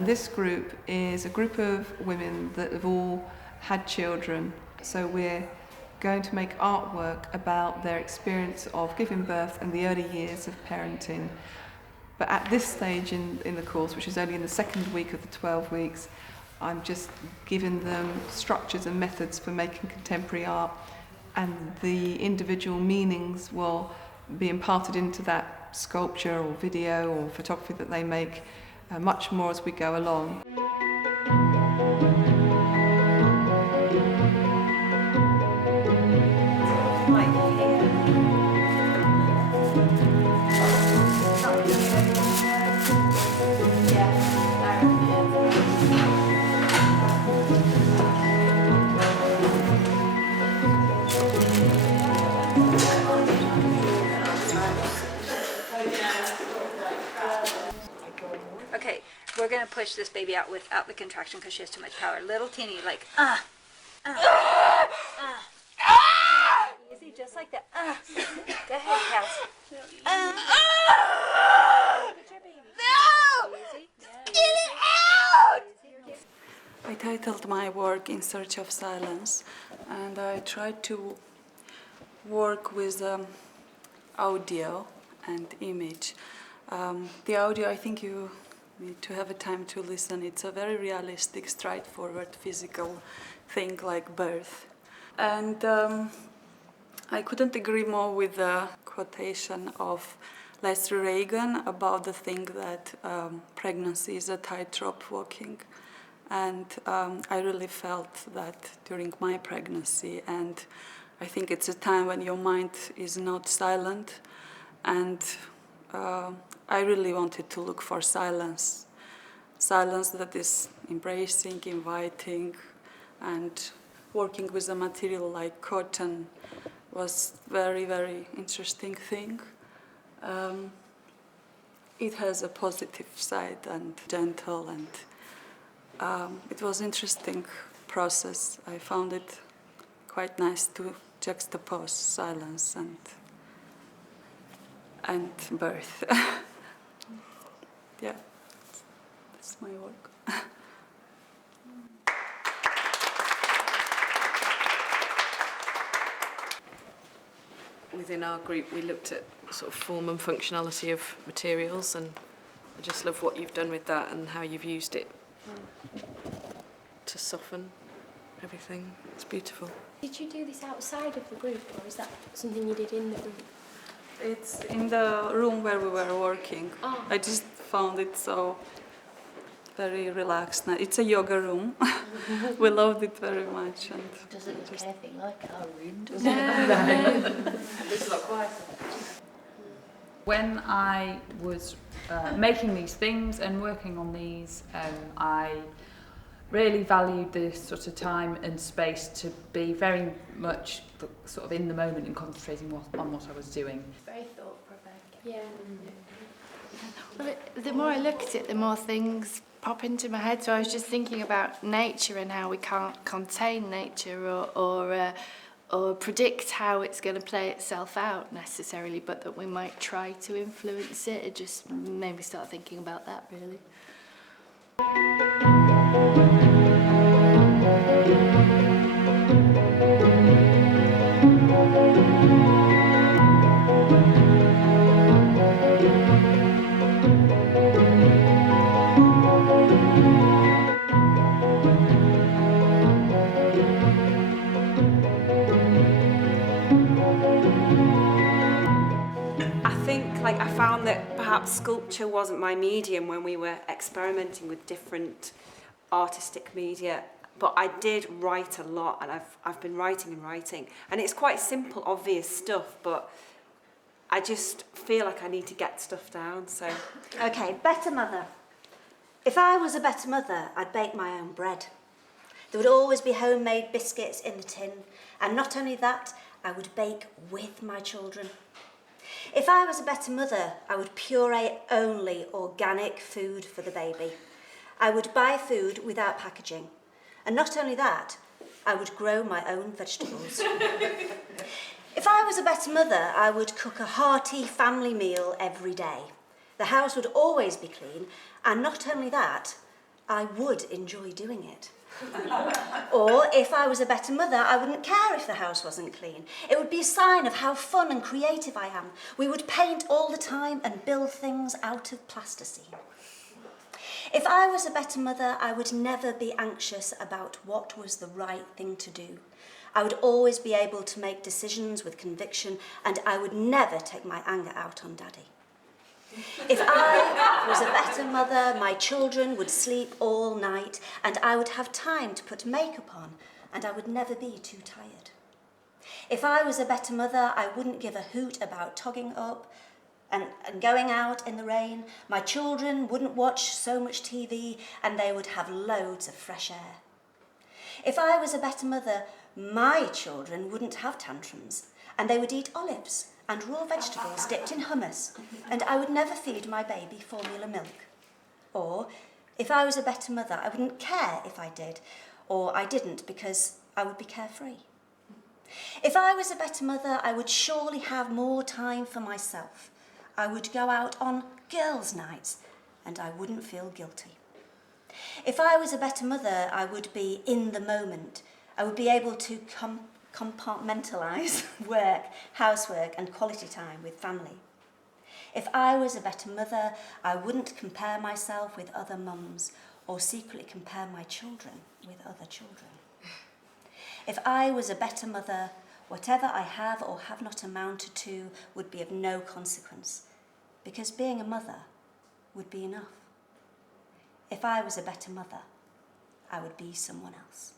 This group is a group of women that have all had children, so we're going to make artwork about their experience of giving birth and the early years of parenting. But at this stage in the course, which is only in the second week of the 12 weeks, I'm just giving them structures and methods for making contemporary art, and the individual meanings will be imparted into that sculpture or video or photography that they make much more as we go along. Okay, we're gonna push this baby out without the contraction because she has too much power. Little teeny, like easy, just like that. Go ahead, Kels. Get it out! I titled my work "In Search of Silence," and I tried to work with audio and image. The audio, I think you need to have a time to listen. It's a very realistic, straightforward, physical thing like birth. And I couldn't agree more with the quotation of Leslie Reagan about the thing that pregnancy is a tightrope walking. And I really felt that during my pregnancy, and I think it's a time when your mind is not silent, and I really wanted to look for silence. Silence that is embracing, inviting, and working with a material like cotton was very, very interesting thing. It has a positive side and gentle, and it was interesting process. I found it quite nice to juxtapose silence and birth. Yeah, that's my work. Within our group, we looked at sort of form and functionality of materials, and I just love what you've done with that and how you've used it to soften everything. It's beautiful. Did you do this outside of the group, or is that something you did in the group? It's in the room where we were working. Oh. I just found it so very relaxed. It's a yoga room. We loved it very much. And doesn't look anything like our room, does No. It's a lot quieter. When I was making these things and working on these, I really valued this sort of time and space to be very much sort of in the moment and concentrating on what I was doing. Very thought-provoking. Yeah. Well, the more I look at it, the more things pop into my head. So I was just thinking about nature and how we can't contain nature or predict how it's going to play itself out necessarily, but that we might try to influence it. It just made me start thinking about that, really. I found that perhaps sculpture wasn't my medium when we were experimenting with different artistic media, but I did write a lot, and I've been writing, and it's quite simple, obvious stuff, but I just feel like I need to get stuff down. So Okay, better mother. If I was a better mother, I'd bake my own bread. There would always be homemade biscuits in the tin, and not only that, I would bake with my children. If I was a better mother, I would puree only organic food for the baby. I would buy food without packaging. And not only that, I would grow my own vegetables. If I was a better mother, I would cook a hearty family meal every day. The house would always be clean, and not only that, I would enjoy doing it. Or if I was a better mother, I wouldn't care if the house wasn't clean. It would be a sign of how fun and creative I am. We would paint all the time and build things out of plasticine. If I was a better mother, I would never be anxious about what was the right thing to do. I would always be able to make decisions with conviction, and I would never take my anger out on Daddy. If I was a better mother, my children would sleep all night, and I would have time to put makeup on, and I would never be too tired. If I was a better mother, I wouldn't give a hoot about togging up and going out in the rain. My children wouldn't watch so much TV, and they would have loads of fresh air. If I was a better mother, my children wouldn't have tantrums, and they would eat olives and raw vegetables dipped in hummus, and I would never feed my baby formula milk. Or, if I was a better mother, I wouldn't care if I did, or I didn't, because I would be carefree. If I was a better mother, I would surely have more time for myself. I would go out on girls' nights, and I wouldn't feel guilty. If I was a better mother, I would be in the moment. I would be able to compartmentalise work, housework and quality time with family. If I was a better mother, I wouldn't compare myself with other mums or secretly compare my children with other children. If I was a better mother, whatever I have or have not amounted to would be of no consequence, because being a mother would be enough. If I was a better mother, I would be someone else.